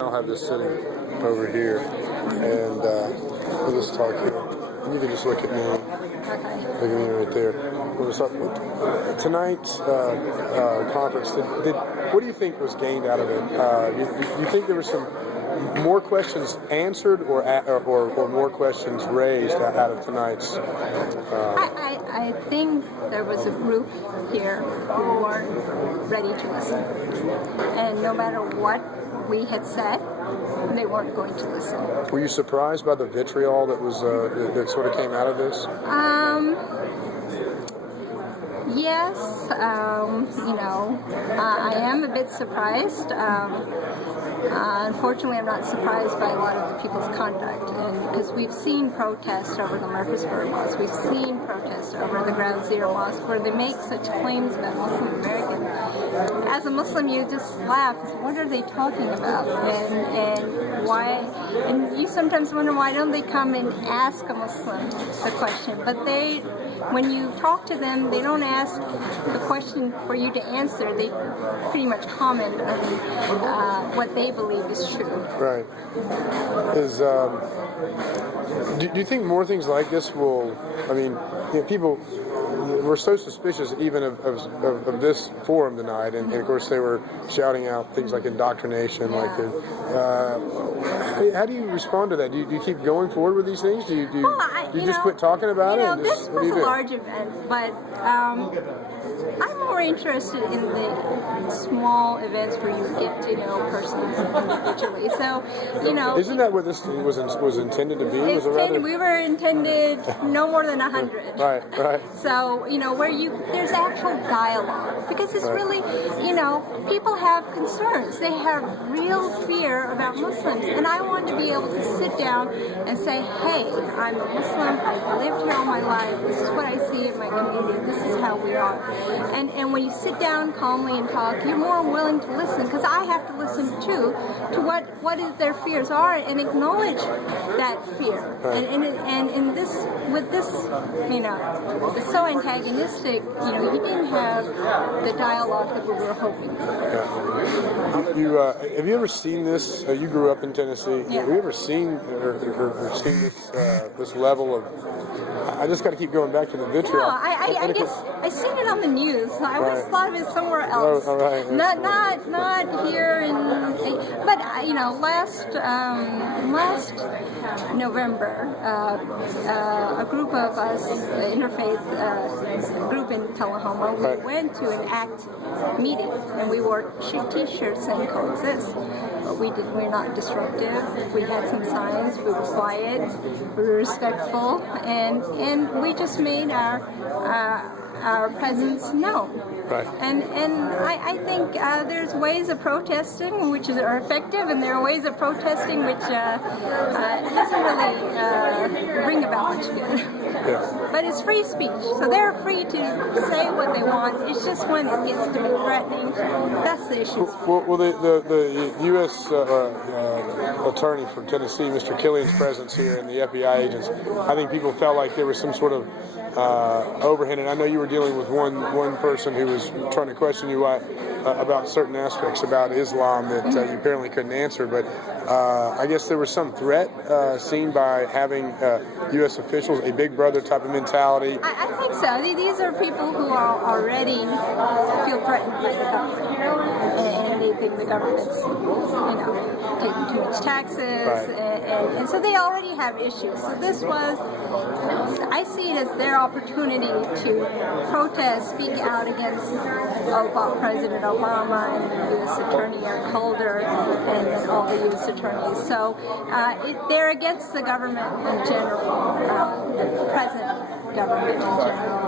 I'll have this sitting over here, and we'll just talk here. And you can just look at me. Okay. Look at me right there. We'll just talk. Tonight's conference. What do you think was gained out of it? Do you think there were some more questions answered, or more questions raised out of tonight's? I think there was a group here who weren't ready to listen, and no matter what we had said, they weren't going to listen. Were you surprised by the vitriol that was that sort of came out of this? Yes, I am a bit surprised. Unfortunately, I'm not surprised by a lot of the people's conduct, and because we've seen protests over the Murfreesboro Mosque, we've seen protests over the Ground Zero Mosque, where they make such claims about Muslim Americans. As a Muslim, you just laugh. What are they talking about? And why? And you sometimes wonder, why don't they come and ask a Muslim the question? But when you talk to them, they don't ask the question for you to answer. They pretty much comment on what they believe is true. Right. Do you think more things like this will? I mean, people were so suspicious even of this forum tonight, and of course they were shouting out things like indoctrination. Yeah. How do you respond to that? Do you keep going forward with these things? Do you just quit talking about it? This was a large event, but I'm more interested in the small events where you get to know persons individually. So, isn't that what this was intended to be? We were intended no more than 100. Right. So, where there's actual dialogue, because it's really, people have concerns. They have real fear about Muslims, and I want to be able to sit down and say, hey, I'm a Muslim, I've lived here all my life, this is what I see in my community, this is how we are. And when you sit down calmly and talk, you're more willing to listen, because I have to listen too to what their fears are and acknowledge that fear. Right. And in this, with this, it's so antagonistic, you didn't have the dialogue that we were hoping for. Yeah. Have you ever seen this? You grew up in Tennessee. Yeah. Have you ever seen or seen this level of? I just got to keep going back to the vitriol. No, I guess I seen it on the news. I always thought of it somewhere else. Oh, right. Not here in. But last November, a group of us, interfaith group in Tullahoma, we went to an ACT meeting, and we wore T-shirts and coexist. But we're not disruptive. We had some signs. We were quiet. We were respectful, and we just made our presence known. Right. And I think there's ways of protesting which are effective, and there are ways of protesting which doesn't really bring about much good. Yeah. But it's free speech, so they're free to say what they want. It's just when it gets to be threatening, that's the issue. Well, the U.S. Attorney for Tennessee, Mr. Killian's presence here, and the FBI agents, I think people felt like there was some sort of overhand. And I know you were dealing with one person who was trying to question you about certain aspects about Islam that you apparently couldn't answer. But I guess there was some threat seen by having U.S. officials, a big brother type of mentality. I think so. These are people who are already feel threatened by the government, and they think the government's, taking too much taxes, and so they already have issues. So this was, I see it as their opportunity to protest, speak out against President Obama and the U.S. Attorney Eric Holder and all the U.S. attorneys. So they're against the government in general, the present government in general,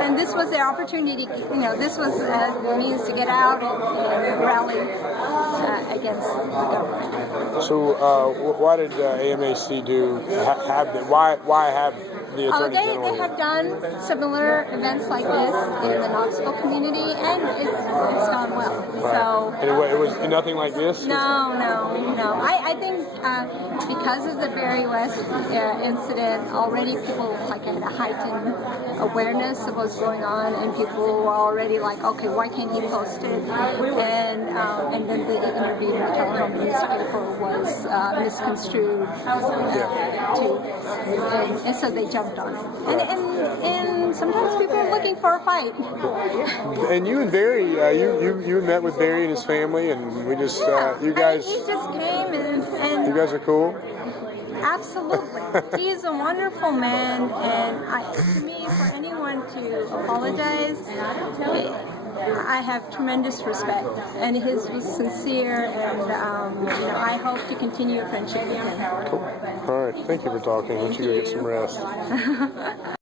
and this was their opportunity. This was a means to get out and rally against the government. So why did AMAC why have the Attorney General? They have done similar events like this in the Knoxville community, and it's gone well. Right. So. And it was nothing like this? No. I think because of the Barry West incident, already people had a heightened awareness of what's going on, and people were already like, okay, why can't he post it? And then the interview in the California newspaper was misconstrued and so they jumped on it. And sometimes people are looking for a fight. And you and Barry, you met with Barry and his family, and we just you guys. He just came and you guys are cool. Absolutely. He's a wonderful man, and to me, for anyone to apologize, I have tremendous respect, and his was sincere, and I hope to continue a friendship with him. Cool. All right. Thank you for talking. Why don't you go get some rest?